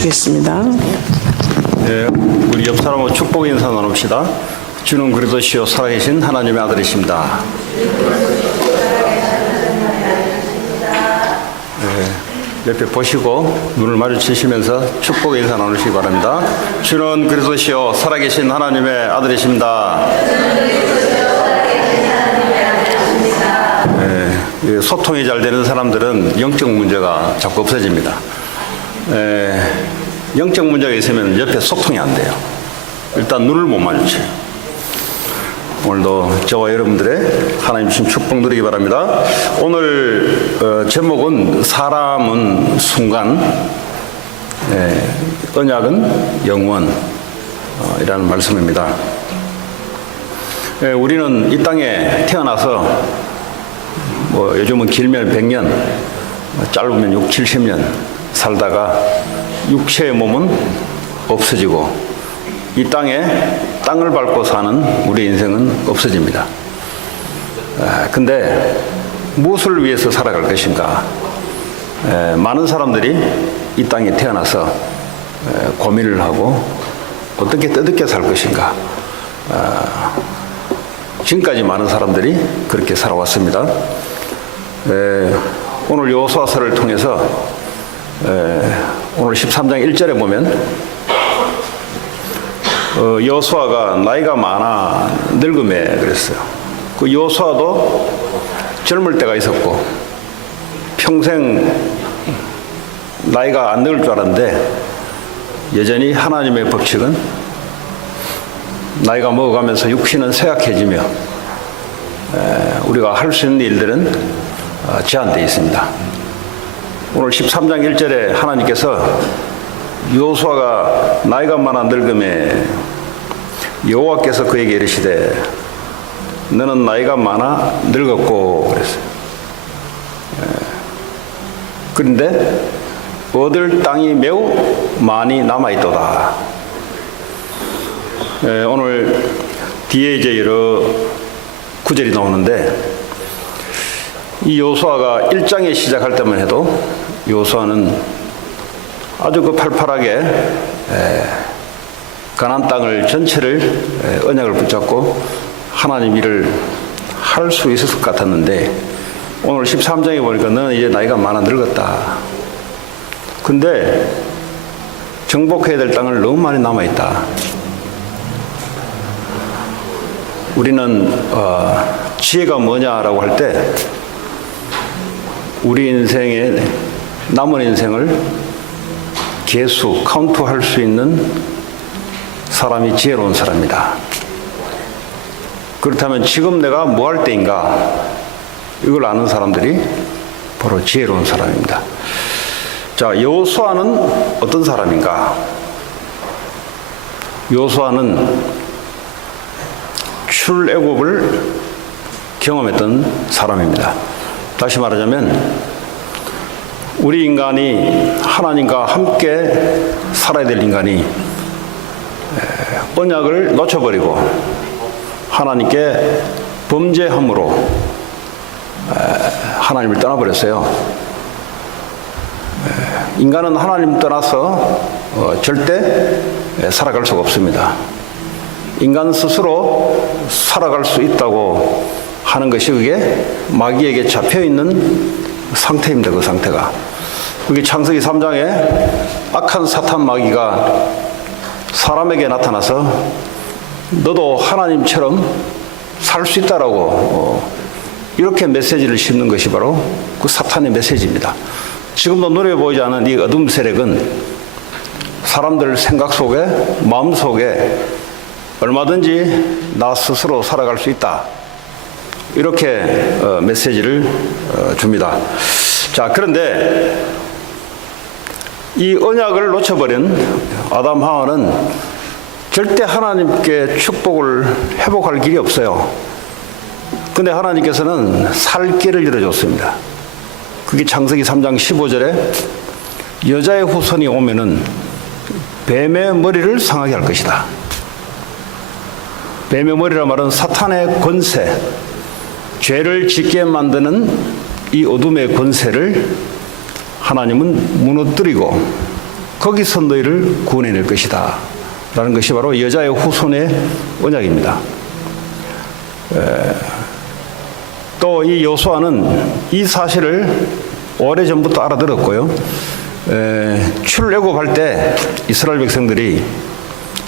주겠습니다. 네, 우리 옆 사람하고 축복 인사 나눕시다. 주는 그리스도시요 살아계신 하나님의 아들이십니다. 네, 옆에 보시고 눈을 마주치시면서 축복 인사 나누시기 바랍니다. 주는 그리스도시요 살아계신 하나님의 아들이십니다. 네, 소통이 잘 되는 사람들은 영적 문제가 자꾸 없어집니다. 영적 문제가 있으면 옆에 소통이 안 돼요. 일단 눈을 못 마주쳐요. 오늘도 저와 여러분들의 하나님 주신 축복 누리기 바랍니다. 오늘 제목은 사람은 순간, 언약은 영원 이라는 말씀입니다. 우리는 이 땅에 태어나서 요즘은 길면 100년, 짧으면 6, 70년 살다가 육체의 몸은 없어지고 이 땅을 밟고 사는 우리 인생은 없어집니다. 근데 무엇을 위해서 살아갈 것인가? 많은 사람들이 이 땅에 태어나서 고민을 하고 어떻게 뜻있게 살 것인가? 지금까지 많은 사람들이 그렇게 살아왔습니다. 오늘 여호수아서를 통해서 오늘 13장 1절에 보면 여호수아가 나이가 많아 늙음에 그랬어요. 그 여호수아도 젊을 때가 있었고 평생 나이가 안 늙을 줄 알았는데 여전히 하나님의 법칙은 나이가 먹어가면서 육신은 쇠약해지며 우리가 할 수 있는 일들은 제한되어 있습니다. 오늘 13장 1절에 하나님께서 여호수아가 나이가 많아 늙음에 여호와께서 그에게 이르시되 너는 나이가 많아 늙었고 그랬어요. 그런데 얻을 땅이 매우 많이 남아있도다. 오늘 뒤에 이제 여러 구절이 나오는데 이 여호수아가 1장에 시작할 때만 해도 여호수아는 아주 그 팔팔하게 가나안 땅을 전체를 언약을 붙잡고 하나님 일을 할 수 있었을 것 같았는데 오늘 13장에 보니까 너는 이제 나이가 많아 늙었다. 근데 정복해야 될 땅을 너무 많이 남아있다. 우리는 지혜가 뭐냐라고 할 때 우리 인생의 남은 인생을 카운트할 수 있는 사람이 지혜로운 사람이다. 그렇다면 지금 내가 뭐 할 때인가? 이걸 아는 사람들이 바로 지혜로운 사람입니다. 자, 여호수아는 어떤 사람인가? 여호수아는 출애굽을 경험했던 사람입니다. 다시 말하자면 우리 인간이 하나님과 함께 살아야 될 인간이 언약을 놓쳐버리고 하나님께 범죄함으로 하나님을 떠나버렸어요. 인간은 하나님 떠나서 절대 살아갈 수가 없습니다. 인간 스스로 살아갈 수 있다고 하는 것이 그게 마귀에게 잡혀있는 상태입니다. 그 상태가. 그게 창세기 3장에 악한 사탄 마귀가 사람에게 나타나서 너도 하나님처럼 살 수 있다라고 이렇게 메시지를 심는 것이 바로 그 사탄의 메시지입니다. 지금도 눈에 보이지 않는 이 어둠 세력은 사람들 생각 속에 마음 속에 얼마든지 나 스스로 살아갈 수 있다. 이렇게 메시지를 줍니다. 자, 그런데 이 언약을 놓쳐버린 아담 하와는 절대 하나님께 축복을 회복할 길이 없어요. 근데 하나님께서는 살 길을 열어줬습니다. 그게 창세기 3장 15절에 여자의 후손이 오면은 뱀의 머리를 상하게 할 것이다. 뱀의 머리라 말은 사탄의 권세, 죄를 짓게 만드는 이 어둠의 권세를 하나님은 무너뜨리고 거기서 너희를 구원해낼 것이다 라는 것이 바로 여자의 후손의 언약입니다. 또 이 여호수아는 이 사실을 오래전부터 알아들었고요. 출애굽할 때 이스라엘 백성들이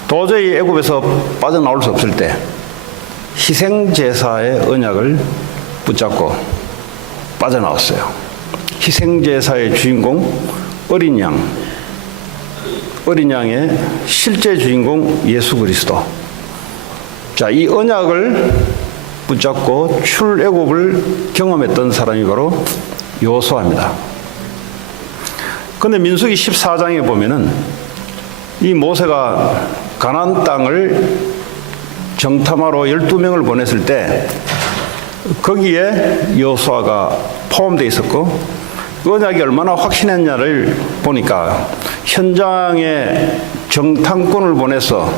도저히 애굽에서 빠져나올 수 없을 때 희생제사의 언약을 붙잡고 빠져나왔어요. 희생제사의 주인공 어린 양의 실제 주인공 예수 그리스도. 자, 이 언약을 붙잡고 출애굽을 경험했던 사람이 바로 여호수아입니다. 그런데 민수기 14장에 보면은 이 모세가 가나안 땅을 정탐하러 12명을 보냈을 때 거기에 여호수아가 포함되어 있었고 그 언약이 얼마나 확신했냐를 보니까 현장에 정탐꾼을 보내서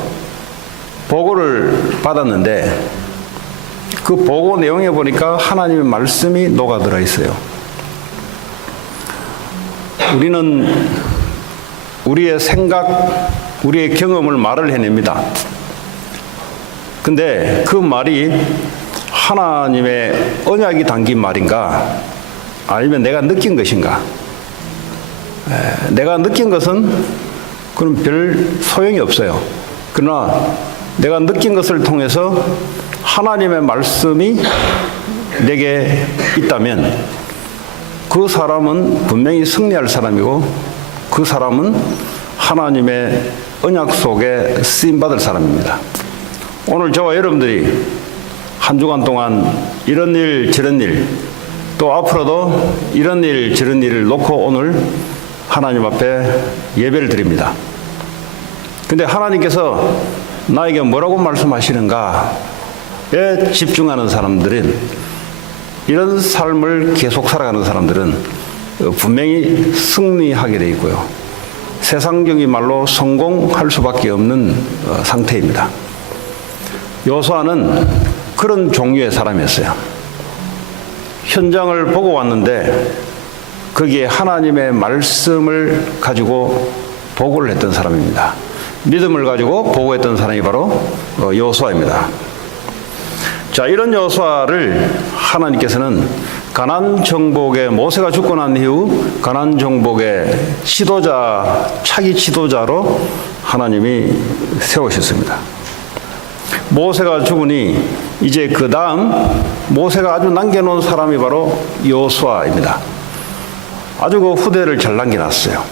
보고를 받았는데 그 보고 내용에 보니까 하나님의 말씀이 녹아들어 있어요. 우리는 우리의 생각, 우리의 경험을 말을 해냅니다. 근데 그 말이 하나님의 언약이 담긴 말인가? 아니면 내가 느낀 것인가? 내가 느낀 것은 그럼 별 소용이 없어요. 그러나 내가 느낀 것을 통해서 하나님의 말씀이 내게 있다면 그 사람은 분명히 승리할 사람이고 그 사람은 하나님의 언약 속에 쓰임받을 사람입니다. 오늘 저와 여러분들이 한 주간 동안 이런 일 저런 일 또 앞으로도 이런 일 저런 일을 놓고 오늘 하나님 앞에 예배를 드립니다. 근데 하나님께서 나에게 뭐라고 말씀하시는가에 집중하는 사람들은, 이런 삶을 계속 살아가는 사람들은 분명히 승리하게 되어 있고요. 세상적인 말로 성공할 수밖에 없는 상태입니다. 여호수아는 그런 종류의 사람이었어요. 현장을 보고 왔는데 거기에 하나님의 말씀을 가지고 보고를 했던 사람입니다. 믿음을 가지고 보고했던 사람이 바로 여호수아입니다. 자, 이런 여호수아를 하나님께서는 가나안 정복의 모세가 죽고 난 이후 가나안 정복의 지도자, 차기 지도자로 하나님이 세우셨습니다. 모세가 죽으니 이제 그 다음 모세가 아주 남겨놓은 사람이 바로 여호수아입니다. 아주 그 후대를 잘 남겨놨어요.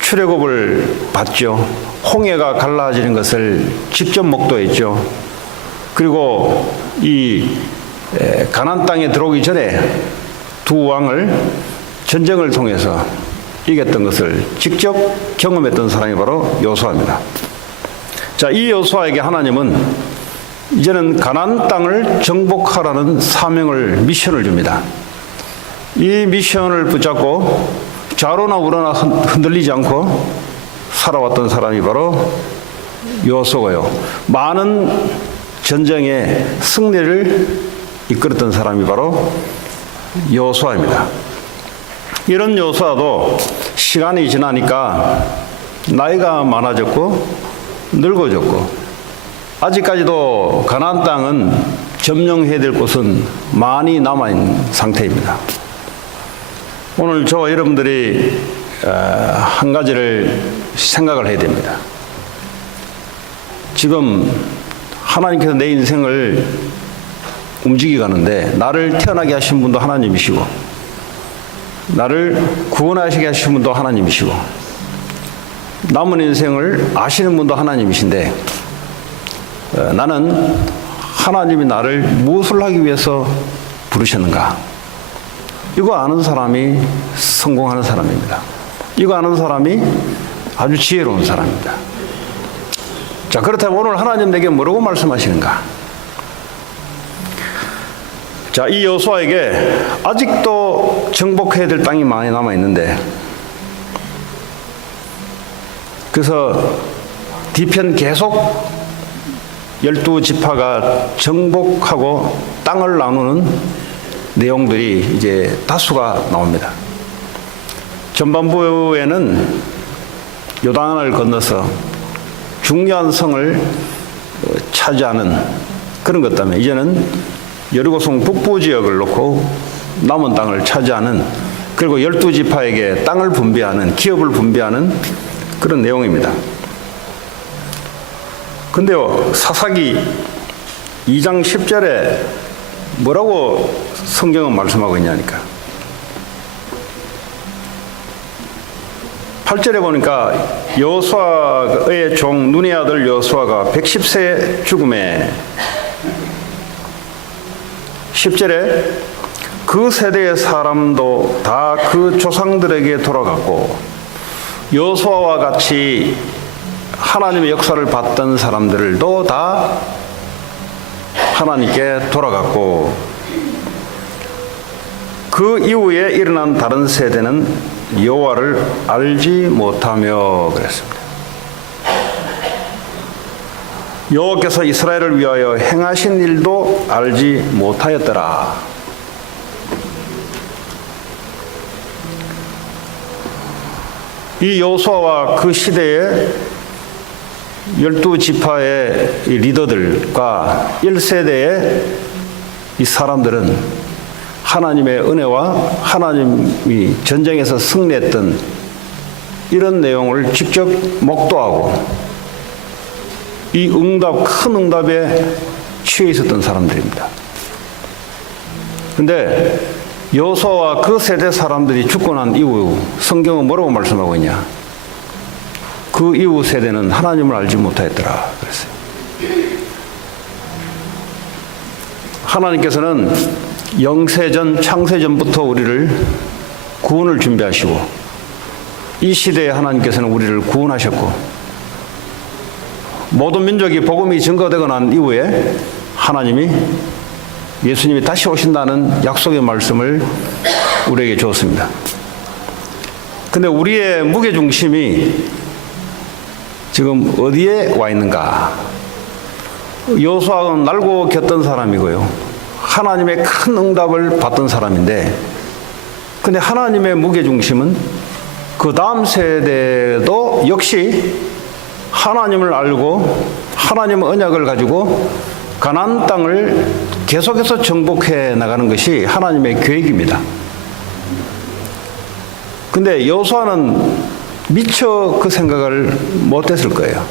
출애굽을 봤죠. 홍해가 갈라지는 것을 직접 목도했죠. 그리고 이 가나안 땅에 들어오기 전에 두 왕을 전쟁을 통해서 이겼던 것을 직접 경험했던 사람이 바로 여호수아입니다. 자, 이 여호수아에게 하나님은 이제는 가나안 땅을 정복하라는 사명을, 미션을 줍니다. 이 미션을 붙잡고 좌로나 우로나 흔들리지 않고 살아왔던 사람이 바로 여호수아고요. 많은 전쟁의 승리를 이끌었던 사람이 바로 여호수아입니다. 이런 여호수아도 시간이 지나니까 나이가 많아졌고 늙어졌고 아직까지도 가나안 땅은 점령해야 될 곳은 많이 남아있는 상태입니다. 오늘 저와 여러분들이 한 가지를 생각을 해야 됩니다. 지금 하나님께서 내 인생을 움직이게 하는데 나를 태어나게 하신 분도 하나님이시고 나를 구원하시게 하신 분도 하나님이시고 남은 인생을 아시는 분도 하나님이신데 나는 하나님이 나를 무엇을 하기 위해서 부르셨는가? 이거 아는 사람이 성공하는 사람입니다. 이거 아는 사람이 아주 지혜로운 사람입니다. 자, 그렇다면 오늘 하나님 내게 뭐라고 말씀하시는가? 자, 이 여호수아에게 아직도 정복해야 될 땅이 많이 남아있는데 그래서 뒤편 계속 12지파가 정복하고 땅을 나누는 내용들이 이제 다수가 나옵니다. 전반부에는 요단을 건너서 중요한 성을 차지하는 그런 것 때문에 이제는 여리고성 북부 지역을 놓고 남은 땅을 차지하는, 그리고 12지파에게 땅을 분배하는, 기업을 분배하는 그런 내용입니다. 근데요, 사사기 2장 10절에 뭐라고 성경은 말씀하고 있냐니까. 8절에 보니까 여호수아의 종 눈의 아들 여호수아가 110세 죽음에, 10절에 그 세대의 사람도 다 그 조상들에게 돌아갔고 여호수아와 같이 하나님의 역사를 봤던 사람들도 다 하나님께 돌아갔고, 그 이후에 일어난 다른 세대는 여호와를 알지 못하며 그랬습니다. 여호와께서 이스라엘을 위하여 행하신 일도 알지 못하였더라. 이 여호수아와 그 시대의 12지파의 리더들과 1세대의 이 사람들은 하나님의 은혜와 하나님이 전쟁에서 승리했던 이런 내용을 직접 목도하고 이 큰 응답에 취해 있었던 사람들입니다. 그런데 여호수아와 그 세대 사람들이 죽고 난 이후 성경은 뭐라고 말씀하고 있냐? 그 이후 세대는 하나님을 알지 못하였더라 그랬어요. 하나님께서는 영세전 창세전부터 우리를 구원을 준비하시고 이 시대에 하나님께서는 우리를 구원하셨고, 모든 민족이 복음이 증거되고 난 이후에 하나님이 예수님이 다시 오신다는 약속의 말씀을 우리에게 주었습니다. 근데 우리의 무게중심이 지금 어디에 와 있는가? 여호수아는 날고 겼던 사람이고요, 하나님의 큰 응답을 받던 사람인데, 근데 하나님의 무게중심은 그 다음 세대도 역시 하나님을 알고 하나님의 언약을 가지고 가나안 땅을 계속해서 정복해 나가는 것이 하나님의 계획입니다. 근데 여호수아는 미처 그 생각을 못했을 거예요.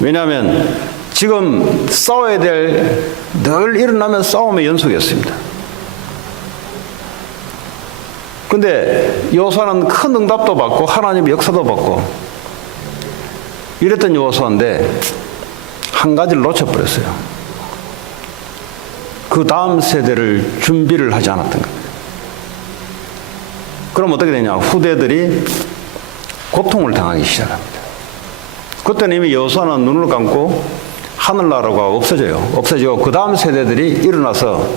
왜냐하면 지금 싸워야 될, 늘 일어나면 싸움의 연속이었습니다. 근데 여호수아는 큰 응답도 받고 하나님의 역사도 받고 이랬던 여호수아인데 한 가지를 놓쳐버렸어요. 그 다음 세대를 준비를 하지 않았던 겁니다. 그럼 어떻게 되냐? 후대들이 고통을 당하기 시작합니다. 그때는 이미 여호수아는 눈을 감고 하늘나라가 없어지고 그 다음 세대들이 일어나서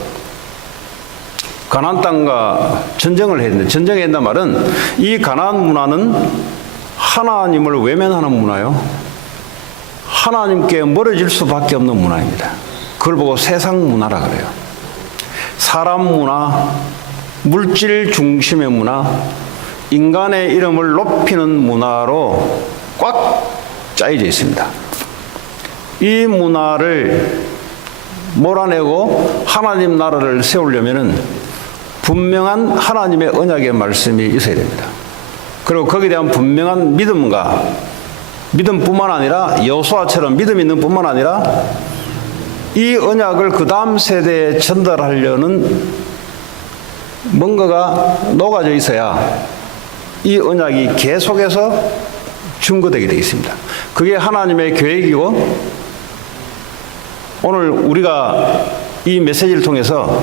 가나안 땅과 전쟁을 해야 되는데, 전쟁을 한단 말은 이 가나안 문화는 하나님을 외면하는 문화요, 하나님께 멀어질 수밖에 없는 문화입니다. 그걸 보고 세상 문화라 그래요. 사람 문화, 물질 중심의 문화, 인간의 이름을 높이는 문화로 꽉 짜여져 있습니다. 이 문화를 몰아내고 하나님 나라를 세우려면은 분명한 하나님의 언약의 말씀이 있어야 됩니다. 그리고 거기에 대한 분명한 믿음뿐만 아니라 여호수아처럼 믿음이 있는 뿐만 아니라 이 언약을 그 다음 세대에 전달하려는 뭔가가 녹아져 있어야 이 언약이 계속해서 증거되게 되어 있습니다. 그게 하나님의 계획이고, 오늘 우리가 이 메시지를 통해서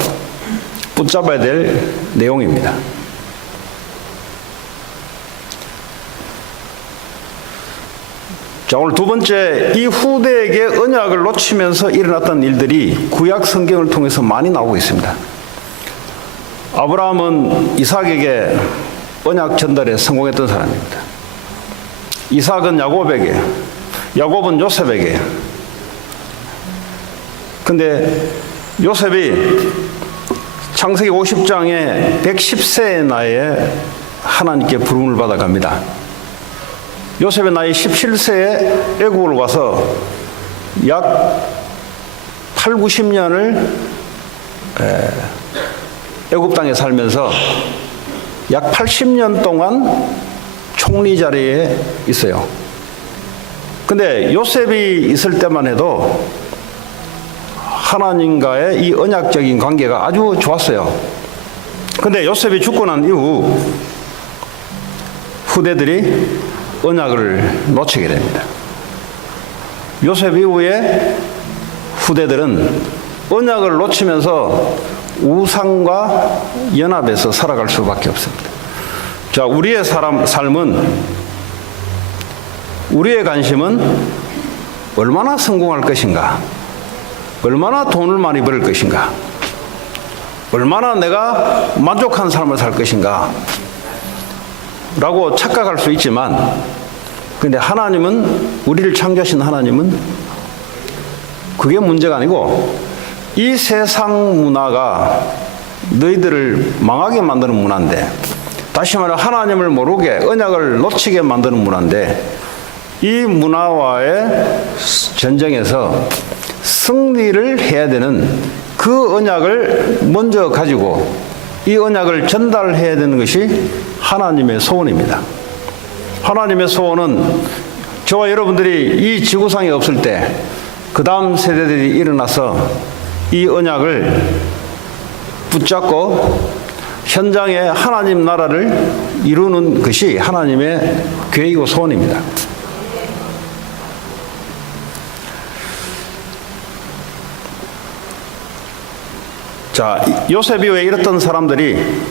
붙잡아야 될 내용입니다. 자, 오늘 두 번째, 이 후대에게 언약을 놓치면서 일어났던 일들이 구약 성경을 통해서 많이 나오고 있습니다. 아브라함은 이삭에게 언약 전달에 성공했던 사람입니다. 이삭은 야곱에게, 야곱은 요셉에게. 근데 요셉이 창세기 50장에 110세의 나이에 하나님께 부름을 받아갑니다. 요셉의 나이 17세에 애국을 와서 약 8, 90년을 애국 땅에 살면서 약 80년 동안 총리 자리에 있어요. 근데 요셉이 있을 때만 해도 하나님과의 이 언약적인 관계가 아주 좋았어요. 근데 요셉이 죽고 난 이후 후대들이 언약을 놓치게 됩니다. 요셉 이후에 후대들은 언약을 놓치면서 우상과 연합해서 살아갈 수밖에 없습니다. 자, 우리의 삶은, 우리의 관심은 얼마나 성공할 것인가, 얼마나 돈을 많이 벌 것인가, 얼마나 내가 만족한 삶을 살 것인가 라고 착각할 수 있지만, 근데 하나님은, 우리를 창조하신 하나님은 그게 문제가 아니고 이 세상 문화가 너희들을 망하게 만드는 문화인데, 다시 말해 하나님을 모르게 언약을 놓치게 만드는 문화인데, 이 문화와의 전쟁에서 승리를 해야 되는 그 언약을 먼저 가지고 이 언약을 전달해야 되는 것이 하나님의 소원입니다. 하나님의 소원은 저와 여러분들이 이 지구상에 없을 때 그 다음 세대들이 일어나서 이 언약을 붙잡고 현장에 하나님 나라를 이루는 것이 하나님의 계획이고 소원입니다. 자, 요셉이 왜 이랬던 사람들이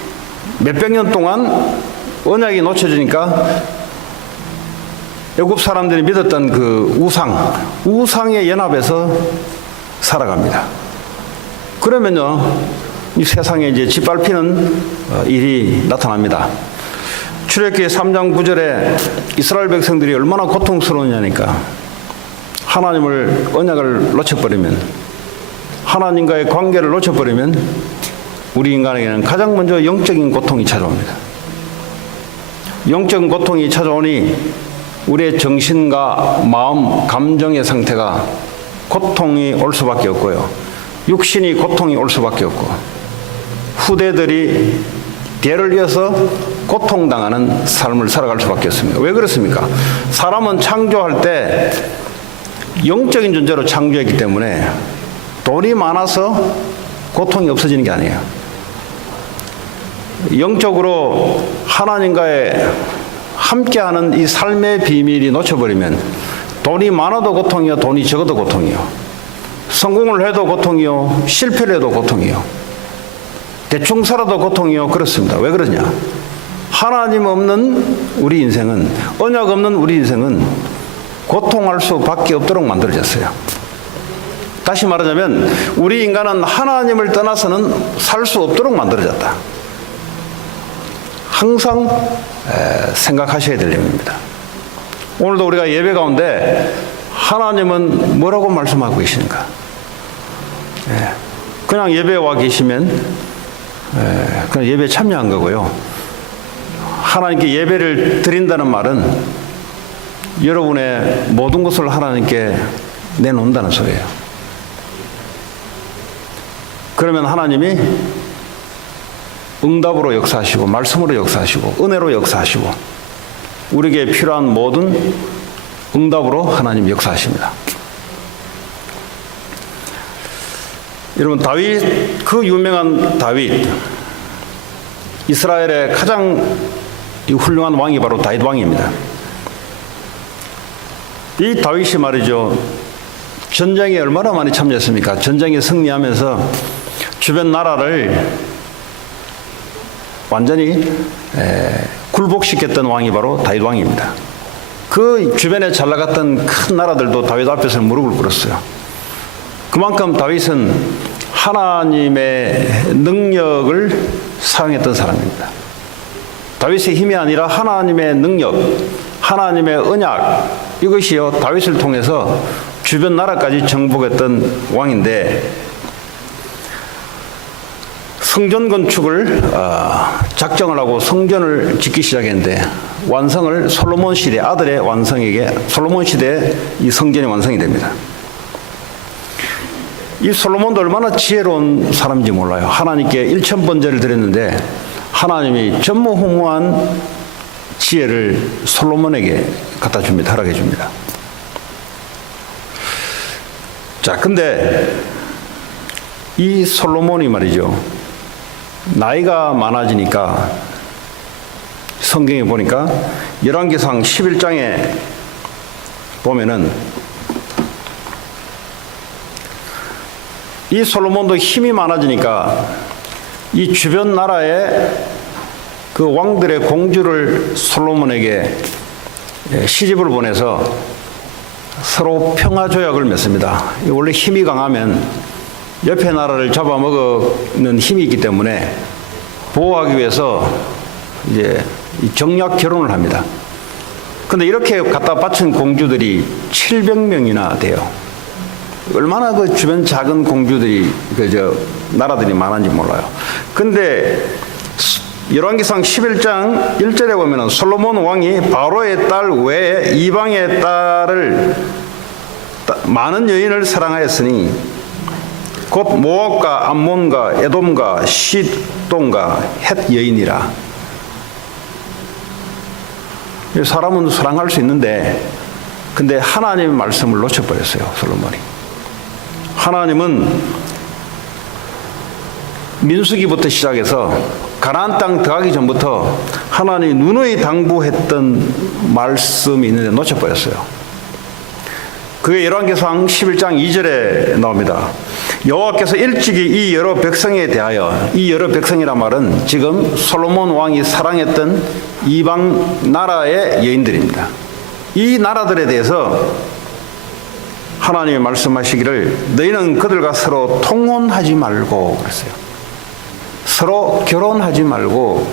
몇백 년 동안 언약이 놓쳐지니까 애굽 사람들이 믿었던 그 우상의 연합에서 살아갑니다. 그러면요, 이 세상에 이제 짓밟히는 일이 나타납니다. 출애굽기 3장 9절에 이스라엘 백성들이 얼마나 고통스러우냐니까, 하나님을 언약을 놓쳐버리면, 하나님과의 관계를 놓쳐버리면 우리 인간에게는 가장 먼저 영적인 고통이 찾아옵니다. 영적인 고통이 찾아오니 우리의 정신과 마음, 감정의 상태가 고통이 올 수밖에 없고요, 육신이 고통이 올 수밖에 없고, 후대들이 대를 이어서 고통당하는 삶을 살아갈 수밖에 없습니다. 왜 그렇습니까? 사람은 창조할 때 영적인 존재로 창조했기 때문에 돈이 많아서 고통이 없어지는 게 아니에요. 영적으로 하나님과의 함께하는 이 삶의 비밀이 놓쳐버리면 돈이 많아도 고통이요, 돈이 적어도 고통이요, 성공을 해도 고통이요, 실패를 해도 고통이요, 대충 살아도 고통이요. 그렇습니다. 왜 그러냐? 하나님 없는 우리 인생은, 언약 없는 우리 인생은 고통할 수밖에 없도록 만들어졌어요. 다시 말하자면 우리 인간은 하나님을 떠나서는 살 수 없도록 만들어졌다. 항상 생각하셔야 될 내용입니다. 오늘도 우리가 예배 가운데 하나님은 뭐라고 말씀하고 계시는가? 그냥 예배에 와 계시면 그냥 예배에 참여한 거고요. 하나님께 예배를 드린다는 말은 여러분의 모든 것을 하나님께 내놓는다는 소리예요. 그러면 하나님이 응답으로 역사하시고, 말씀으로 역사하시고, 은혜로 역사하시고, 우리에게 필요한 모든 응답으로 하나님 역사하십니다. 여러분, 다윗, 그 유명한 다윗, 이스라엘의 가장 훌륭한 왕이 바로 다윗 왕입니다. 이 다윗이 말이죠, 전쟁에 얼마나 많이 참여했습니까? 전쟁에 승리하면서 주변 나라를 완전히 굴복시켰던 왕이 바로 다윗 왕입니다. 그 주변에 잘 나갔던 큰 나라들도 다윗 앞에서 무릎을 꿇었어요. 그만큼 다윗은 하나님의 능력을 사용했던 사람입니다. 다윗의 힘이 아니라 하나님의 능력, 하나님의 언약, 이것이요 다윗을 통해서 주변 나라까지 정복했던 왕인데, 성전 건축을 작정을 하고 성전을 짓기 시작했는데 완성을 솔로몬 시대 아들의 완성에게 솔로몬 시대에 이 성전이 완성이 됩니다. 이 솔로몬도 얼마나 지혜로운 사람인지 몰라요. 하나님께 1000번제를 드렸는데 하나님이 전무후무한 지혜를 솔로몬에게 갖다 줍니다. 허락해 줍니다. 자, 근데 이 솔로몬이 말이죠. 나이가 많아지니까 성경에 보니까 열왕기상 11장에 보면은 이 솔로몬도 힘이 많아지니까 이 주변 나라의 그 왕들의 공주를 솔로몬에게 시집을 보내서 서로 평화 조약을 맺습니다. 원래 힘이 강하면 옆에 나라를 잡아먹는 힘이 있기 때문에 보호하기 위해서 이제 정략 결혼을 합니다. 근데 이렇게 갖다 바친 공주들이 700명이나 돼요. 얼마나 그 주변 작은 공주들이 나라들이 많은지 몰라요. 근데 열왕기상 11장 1절에 보면은 솔로몬 왕이 바로의 딸 외에 이방의 딸을 많은 여인을 사랑하였으니 곧 모압과 암몬과 에돔과 시돈과 헷 여인이라. 사람은 사랑할 수 있는데 근데 하나님의 말씀을 놓쳐버렸어요. 솔로몬이. 하나님은 민수기부터 시작해서 가나안 땅 들어가기 전부터 하나님이 누누이 당부했던 말씀이 있는데 놓쳐버렸어요. 그게 열왕기상 11장 2절에 나옵니다. 여호와께서 일찍이 이 여러 백성에 대하여, 이 여러 백성이란 말은 지금 솔로몬 왕이 사랑했던 이방 나라의 여인들입니다. 이 나라들에 대해서 하나님이 말씀하시기를 너희는 그들과 서로 통혼하지 말고 그랬어요. 서로 결혼하지 말고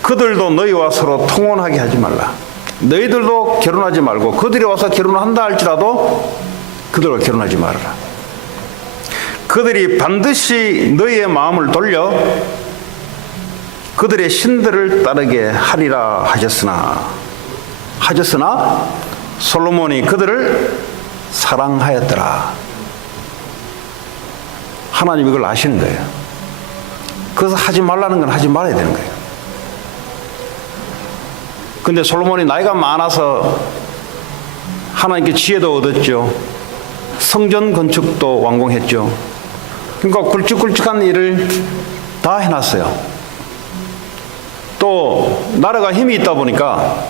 그들도 너희와 서로 통혼하게 하지 말라. 너희들도 결혼하지 말고 그들이 와서 결혼한다 할지라도 그들과 결혼하지 말아라. 그들이 반드시 너희의 마음을 돌려 그들의 신들을 따르게 하리라 하셨으나 솔로몬이 그들을 사랑하였더라. 하나님 이걸 아시는 거예요. 그래서 하지 말라는 건 하지 말아야 되는 거예요. 근데 솔로몬이 나이가 많아서 하나님께 지혜도 얻었죠. 성전 건축도 완공했죠. 그러니까 굵직굵직한 일을 다 해놨어요. 또 나라가 힘이 있다 보니까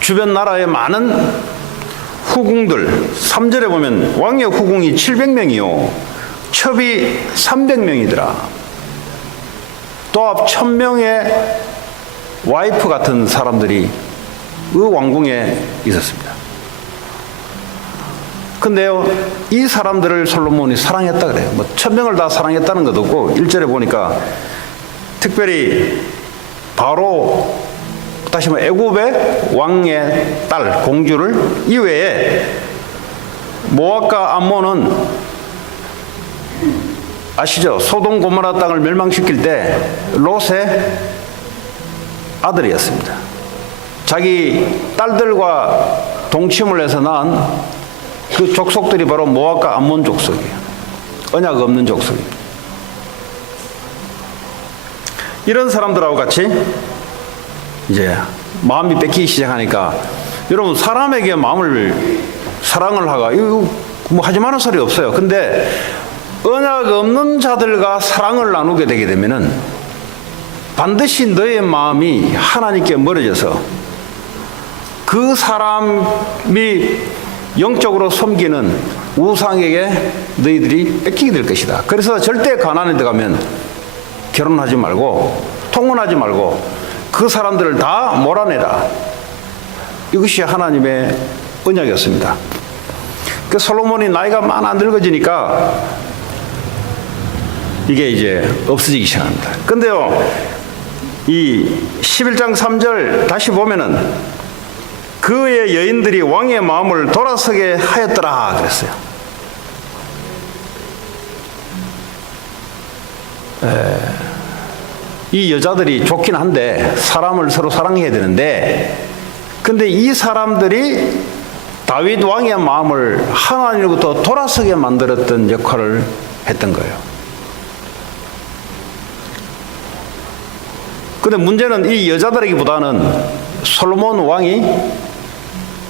주변 나라의 많은 후궁들, 3절에 보면 왕의 후궁이 700명이요 첩이 300명이더라. 또 앞 1000명의 와이프 같은 사람들이 그 왕궁에 있었습니다. 근데요, 이 사람들을 솔로몬이 사랑했다 그래요. 1000명을 다 사랑했다는 것도 없고 1절에 보니까 특별히 바로 다시 말해 애굽의 왕의 딸 공주를 이외에 모압과 암몬은 아시죠? 소돔 고모라 땅을 멸망시킬 때 롯의 아들이었습니다. 자기 딸들과 동침을 해서 낳은 그 족속들이 바로 모압과 암몬 족속이에요. 언약 없는 족속입니다. 이런 사람들하고 같이 이제 마음이 뺏기기 시작하니까 여러분 사람에게 사랑을 하가 이거 뭐 하지 마는 소리 없어요. 근데 언약 없는 자들과 사랑을 나누게 되게 되면은 반드시 너의 마음이 하나님께 멀어져서 그 사람이 영적으로 섬기는 우상에게 너희들이 뺏기게 될 것이다. 그래서 절대 가나안에 들어가면 결혼하지 말고 통혼하지 말고 그 사람들을 다 몰아내라. 이것이 하나님의 언약이었습니다. 그 솔로몬이 나이가 많아 늙어지니까 이게 이제 없어지기 시작합니다. 근데요, 이 11장 3절 다시 보면은 그의 여인들이 왕의 마음을 돌아서게 하였더라 그랬어요. 이 여자들이 좋긴 한데 사람을 서로 사랑해야 되는데, 근데 이 사람들이 다윗 왕의 마음을 하나님으로부터 돌아서게 만들었던 역할을 했던 거예요. 근데 문제는 이 여자들에게보다는 솔로몬 왕이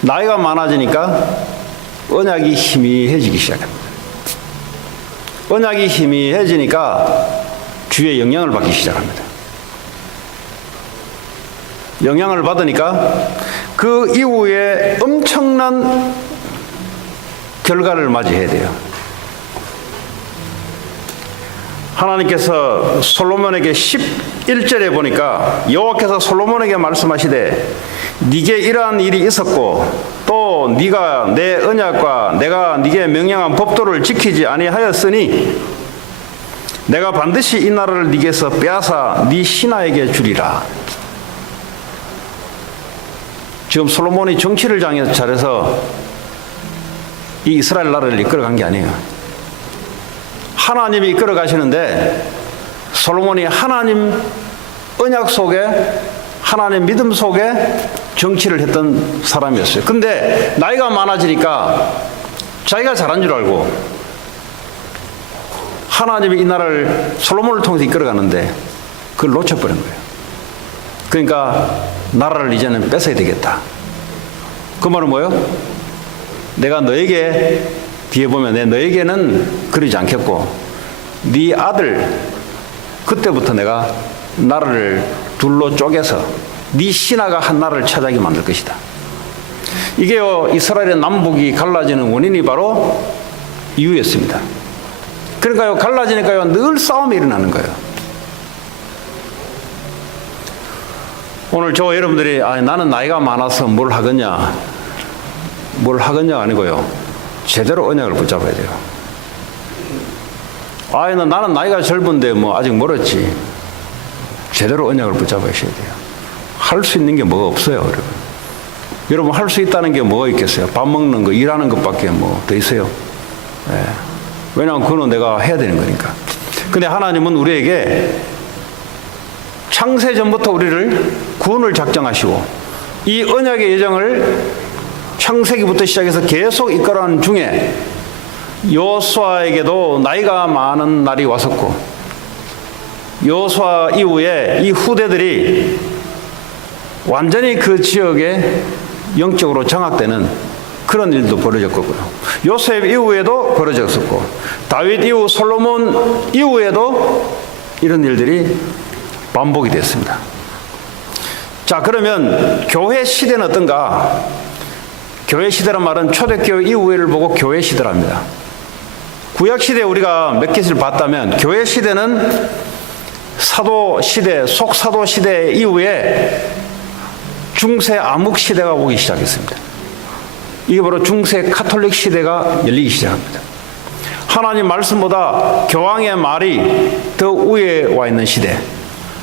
나이가 많아지니까 언약이 희미해지기 시작합니다. 언약이 희미해지니까 주의 영향을 받기 시작합니다. 영향을 받으니까 그 이후에 엄청난 결과를 맞이해야 돼요. 하나님께서 솔로몬에게 11절에 보니까 여호와께서 솔로몬에게 말씀하시되 네게 이러한 일이 있었고 또 네가 내 언약과 내가 네게 명령한 법도를 지키지 아니하였으니 내가 반드시 이 나라를 네게서 빼앗아 네 신하에게 주리라. 지금 솔로몬이 정치를 잘해서 이 이스라엘 나라를 이끌어간 게 아니에요. 하나님이 이끌어 가시는데 솔로몬이 하나님 언약 속에, 하나님 믿음 속에 정치를 했던 사람이었어요. 근데 나이가 많아지니까 자기가 잘한 줄 알고 하나님이 이 나라를 솔로몬을 통해서 이끌어가는데 그걸 놓쳐버린 거예요. 그러니까 나라를 이제는 뺏어야 되겠다. 그 말은 뭐예요? 내가 너에게, 뒤에 보면 너에게는 그러지 않겠고 네 아들, 그때부터 내가 나라를 둘로 쪼개서 네 신하가 한 나라를 차지하게 만들 것이다. 이게요, 이스라엘의 남북이 갈라지는 원인이 바로 이유였습니다. 그러니까요, 갈라지니까요 늘 싸움이 일어나는 거예요. 오늘 저 여러분들이 나는 나이가 많아서 뭘 하겠냐 아니고요, 제대로 언약을 붙잡아야 돼요. 나는 나이가 젊은데 아직 멀었지. 제대로 언약을 붙잡으셔야 돼요. 할 수 있는 게 뭐가 없어요, 여러분. 여러분 할 수 있다는 게 뭐가 있겠어요? 밥 먹는 거, 일하는 것밖에 더 있어요. 네. 왜냐하면 그거는 내가 해야 되는 거니까. 근데 하나님은 우리에게 창세 전부터 우리를 구원을 작정하시고 이 언약의 예정을 창세기부터 시작해서 계속 이끌어가는 중에 여호수아에게도 나이가 많은 날이 왔었고, 여호수아 이후에 이 후대들이 완전히 그 지역에 영적으로 장악되는 그런 일도 벌어졌고요. 요셉 이후에도 벌어졌었고, 다윗 이후 솔로몬 이후에도 이런 일들이 반복이 됐습니다. 자, 그러면 교회 시대는 어떤가? 교회 시대란 말은 초대교회 이후를 보고 교회 시대랍니다. 구약 시대 우리가 몇 개를 봤다면, 교회 시대는 사도 시대, 속사도 시대 이후에 중세 암흑 시대가 오기 시작했습니다. 이게 바로 중세 카톨릭 시대가 열리기 시작합니다. 하나님 말씀보다 교황의 말이 더 위에 와 있는 시대.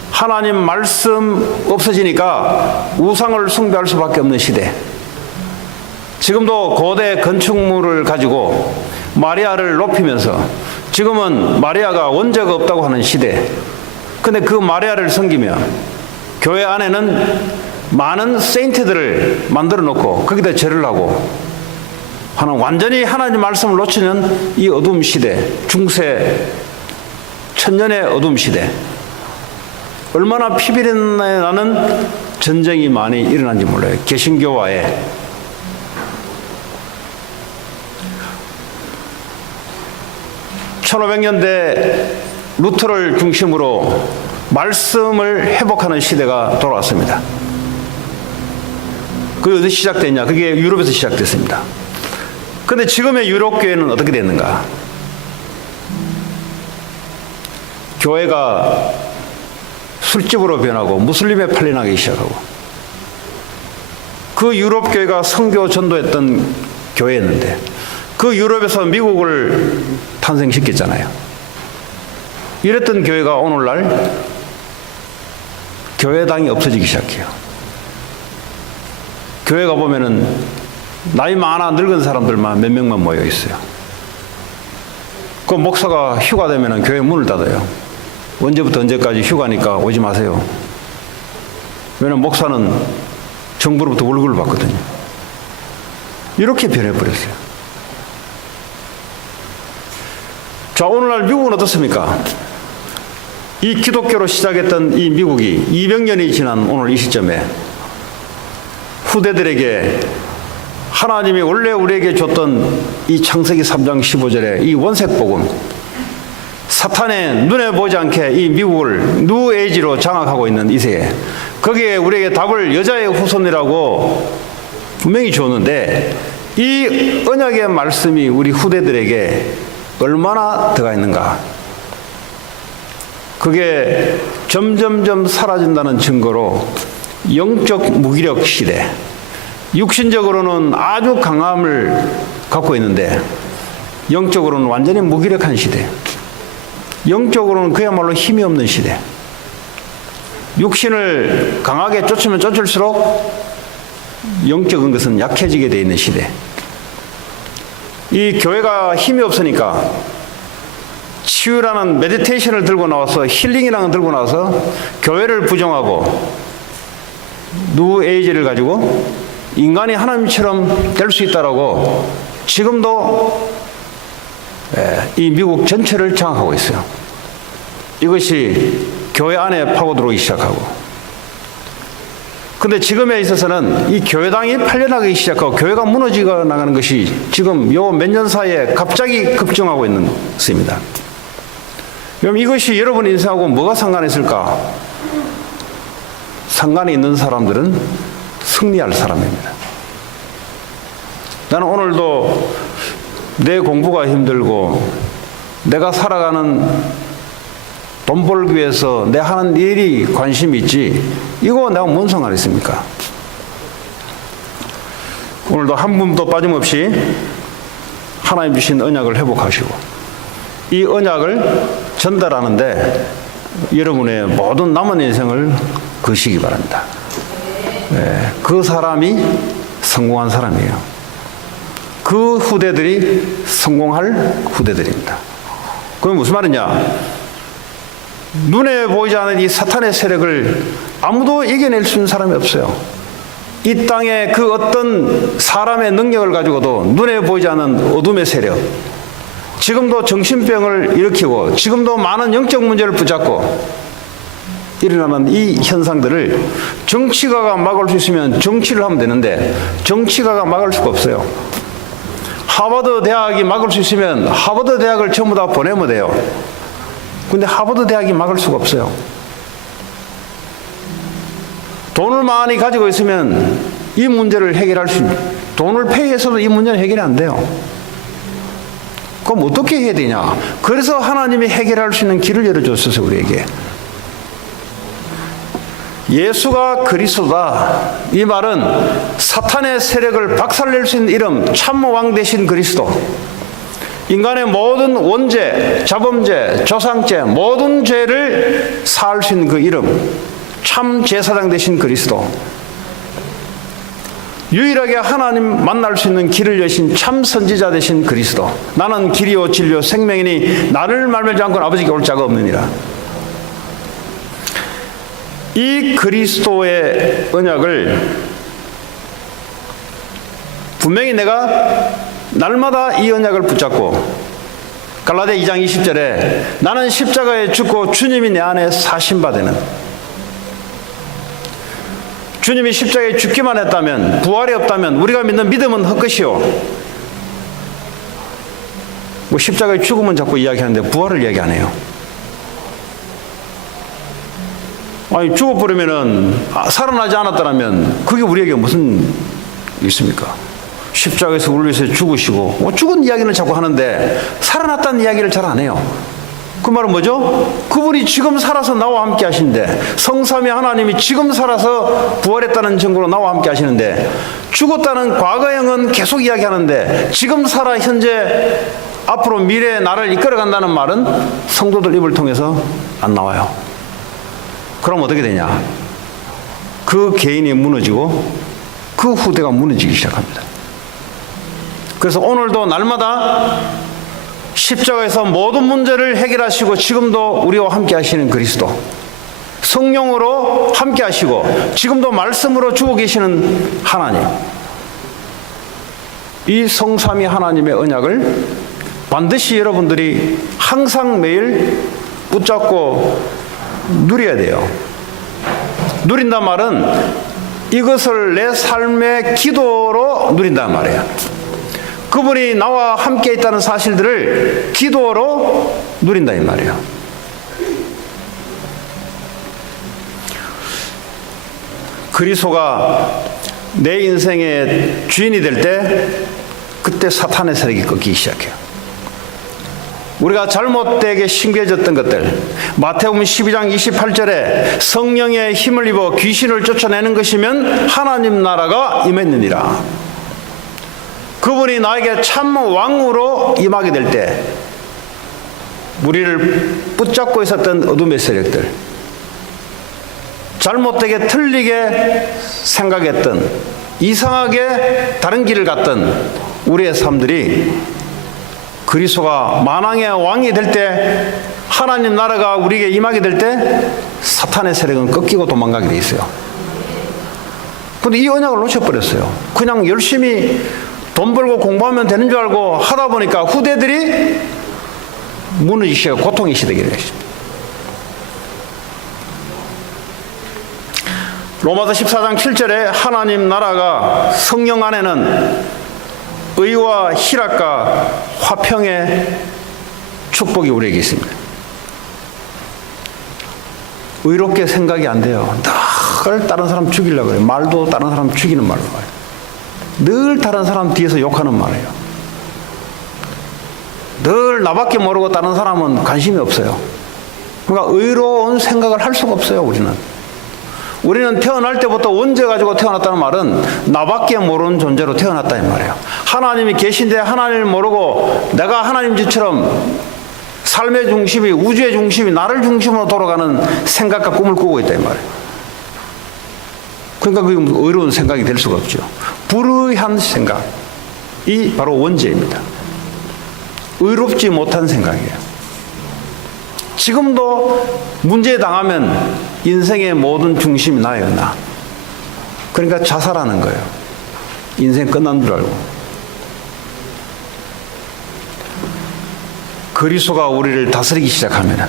하나님 말씀 없어지니까 우상을 숭배할 수밖에 없는 시대. 지금도 거대 건축물을 가지고 마리아를 높이면서 지금은 마리아가 원죄가 없다고 하는 시대. 근데 그 마리아를 섬기며 교회 안에는 많은 세인트들을 만들어 놓고 거기다 절을 하고 하는, 완전히 하나님 말씀을 놓치는 이 어둠 시대, 중세 천년의 어둠 시대. 얼마나 피비린내 나는 전쟁이 많이 일어난지 몰라요. 개신교와의. (1500년대) 루터를 중심으로 말씀을 회복하는 시대가 돌아왔습니다. 그게 어디서 시작됐냐? 그게 유럽에서 시작됐습니다. 그런데 지금의 유럽 교회는 어떻게 됐는가? 교회가 술집으로 변하고 무슬림에 팔려나기 시작하고, 그 유럽 교회가 선교 전도했던 교회였는데 그 유럽에서 미국을 탄생시켰잖아요. 이랬던 교회가 오늘날 교회당이 없어지기 시작해요. 교회가 보면은 나이 많아 늙은 사람들만 몇 명만 모여 있어요. 그 목사가 휴가 되면은 교회 문을 닫아요. 언제부터 언제까지 휴가니까 오지 마세요. 왜냐면 목사는 정부로부터 월급을 받거든요. 이렇게 변해버렸어요. 자, 오늘날 미국은 어떻습니까? 이 기독교로 시작했던 이 미국이 200년이 지난 오늘 이 시점에 후대들에게 하나님이 원래 우리에게 줬던 이 창세기 3장 15절에 이 원색복음, 사탄의 눈에 보이지 않게 이 미국을 뉴에이지로 장악하고 있는 이 세에, 거기에 우리에게 답을 여자의 후손이라고 분명히 줬는데, 이 언약의 말씀이 우리 후대들에게 얼마나 들어가 있는가, 그게 점점점 사라진다는 증거로 영적 무기력 시대, 육신적으로는 아주 강함을 갖고 있는데 영적으로는 완전히 무기력한 시대, 영적으로는 그야말로 힘이 없는 시대, 육신을 강하게 쫓으면 쫓을수록 영적인 것은 약해지게 되어 있는 시대. 이 교회가 힘이 없으니까 치유라는 메디테이션을 들고 나와서, 힐링이라는 걸 들고 나와서 교회를 부정하고 뉴에이지를 가지고 인간이 하나님처럼 될 수 있다라고 지금도 이 미국 전체를 장악하고 있어요. 이것이 교회 안에 파고들어오기 시작하고, 근데 지금에 있어서는 이 교회당이 팔려나가기 시작하고 교회가 무너지고 나가는 것이 지금 요 몇 년 사이에 갑자기 급증하고 있는 것입니다. 그럼 이것이 여러분 인생하고 뭐가 상관이 있을까? 상관이 있는 사람들은 승리할 사람입니다. 나는 오늘도 내 공부가 힘들고 내가 살아가는 돈 벌기 위해서 내 하는 일이 관심이 있지, 이거 내가 뭔 상관이 있습니까? 오늘도 한 분도 빠짐없이 하나님 주신 언약을 회복하시고 이 언약을 전달하는데 여러분의 모든 남은 인생을 거시기 바랍니다. 그 사람이 성공한 사람이에요. 그 후대들이 성공할 후대들입니다. 그건 무슨 말이냐? 눈에 보이지 않는 이 사탄의 세력을 아무도 이겨낼 수 있는 사람이 없어요. 이 땅에 그 어떤 사람의 능력을 가지고도 눈에 보이지 않는 어둠의 세력, 지금도 정신병을 일으키고 지금도 많은 영적 문제를 붙잡고 일어나는 이 현상들을 정치가가 막을 수 있으면 정치를 하면 되는데 정치가가 막을 수가 없어요. 하버드 대학이 막을 수 있으면 하버드 대학을 전부 다 보내면 돼요. 근데 하버드 대학이 막을 수가 없어요. 돈을 많이 가지고 있으면 이 문제를 해결할 수 있는, 돈을 폐해서도 이 문제는 해결이 안 돼요. 그럼 어떻게 해야 되냐? 그래서 하나님이 해결할 수 있는 길을 열어줬어요, 우리에게. 예수가 그리스도다. 이 말은 사탄의 세력을 박살낼 수 있는 이름, 참왕 되신 그리스도. 인간의 모든 원죄, 자범죄, 조상죄, 모든 죄를 사할 수 있는 그 이름, 참 제사장 되신 그리스도. 유일하게 하나님 만날 수 있는 길을 여신 참 선지자 되신 그리스도. 나는 길이요 진리요 생명이니 나를 말하지 않고는 아버지께 올 자가 없느니라. 이 그리스도의 언약을 분명히 내가 날마다 이 언약을 붙잡고, 갈라디아 2장 20절에 나는 십자가에 죽고 주님이 내 안에 사신 바 되는, 주님이 십자가에 죽기만 했다면, 부활이 없다면 우리가 믿는 믿음은 헛것이요. 뭐 십자가에 죽음은 자꾸 이야기하는데 부활을 이야기 안 해요. 아니 죽어버리면은 살아나지 않았더라면 그게 우리에게 무슨 있습니까? 십자가에서 우리 위해서 죽으시고 죽은 이야기는 자꾸 하는데 살아났다는 이야기를 잘 안 해요. 그 말은 뭐죠? 그분이 지금 살아서 나와 함께 하시는데, 성삼위 하나님이 지금 살아서 부활했다는 증거로 나와 함께 하시는데, 죽었다는 과거형은 계속 이야기하는데 지금 살아 현재 앞으로 미래의 나를 이끌어간다는 말은 성도들 입을 통해서 안 나와요. 그럼 어떻게 되냐? 그 개인이 무너지고 그 후대가 무너지기 시작합니다. 그래서 오늘도 날마다 십자가에서 모든 문제를 해결하시고 지금도 우리와 함께 하시는 그리스도, 성령으로 함께 하시고 지금도 말씀으로 주고 계시는 하나님, 이 성삼위 하나님의 언약을 반드시 여러분들이 항상 매일 붙잡고 누려야 돼요. 누린단 말은 이것을 내 삶의 기도로 누린단 말이에요. 그분이 나와 함께 있다는 사실들을 기도로 누린다 이 말이에요. 그리스도가 내 인생의 주인이 될 때 그때 사탄의 세력이 꺾이기 시작해요. 우리가 잘못되게 신겨졌던 것들, 마태복음 12장 28절에 성령의 힘을 입어 귀신을 쫓아내는 것이면 하나님 나라가 임했느니라. 그분이 나에게 참 왕으로 임하게 될 때 우리를 붙잡고 있었던 어둠의 세력들, 잘못되게 틀리게 생각했던, 이상하게 다른 길을 갔던 우리의 삶들이 그리스도가 만왕의 왕이 될 때, 하나님 나라가 우리에게 임하게 될 때 사탄의 세력은 꺾이고 도망가게 돼 있어요. 그런데 이 언약을 놓쳐버렸어요. 그냥 열심히 돈 벌고 공부하면 되는 줄 알고 하다 보니까 후대들이 무너지기 시작, 고통이 시작이 되겠습니다. 로마서 14장 7절에 하나님 나라가 성령 안에는 의와 희락과 화평의 축복이 우리에게 있습니다. 의롭게 생각이 안 돼요. 늘 다른 사람 죽이려고 그래요. 말도 다른 사람 죽이는 말로 해요. 늘 다른 사람 뒤에서 욕하는 말이에요. 늘 나밖에 모르고 다른 사람은 관심이 없어요. 그러니까 의로운 생각을 할 수가 없어요. 우리는 태어날 때부터 원죄 가지고 태어났다는 말은 나밖에 모르는 존재로 태어났다 이 말이에요. 하나님이 계신데 하나님을 모르고 내가 하나님처럼 삶의 중심이, 우주의 중심이 나를 중심으로 돌아가는 생각과 꿈을 꾸고 있다 이 말이에요. 그러니까 그게 의로운 생각이 될 수가 없죠. 불의한 생각이 바로 원죄입니다. 의롭지 못한 생각이에요. 지금도 문제에 당하면 인생의 모든 중심이 나예요, 나. 그러니까 자살하는 거예요. 인생 끝난 줄 알고. 그리스도가 우리를 다스리기 시작하면은,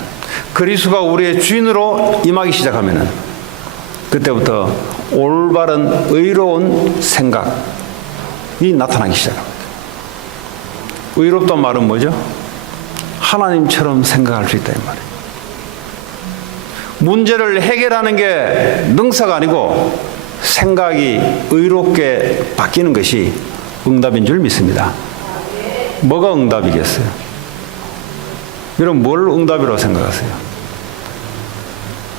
그리스도가 우리의 주인으로 임하기 시작하면은, 그때부터 올바른 의로운 생각이 나타나기 시작합니다. 의롭다는 말은 뭐죠? 하나님처럼 생각할 수 있다 이 말이에요. 문제를 해결하는 게 능사가 아니고 생각이 의롭게 바뀌는 것이 응답인 줄 믿습니다. 뭐가 응답이겠어요? 여러분 뭘 응답이라고 생각하세요?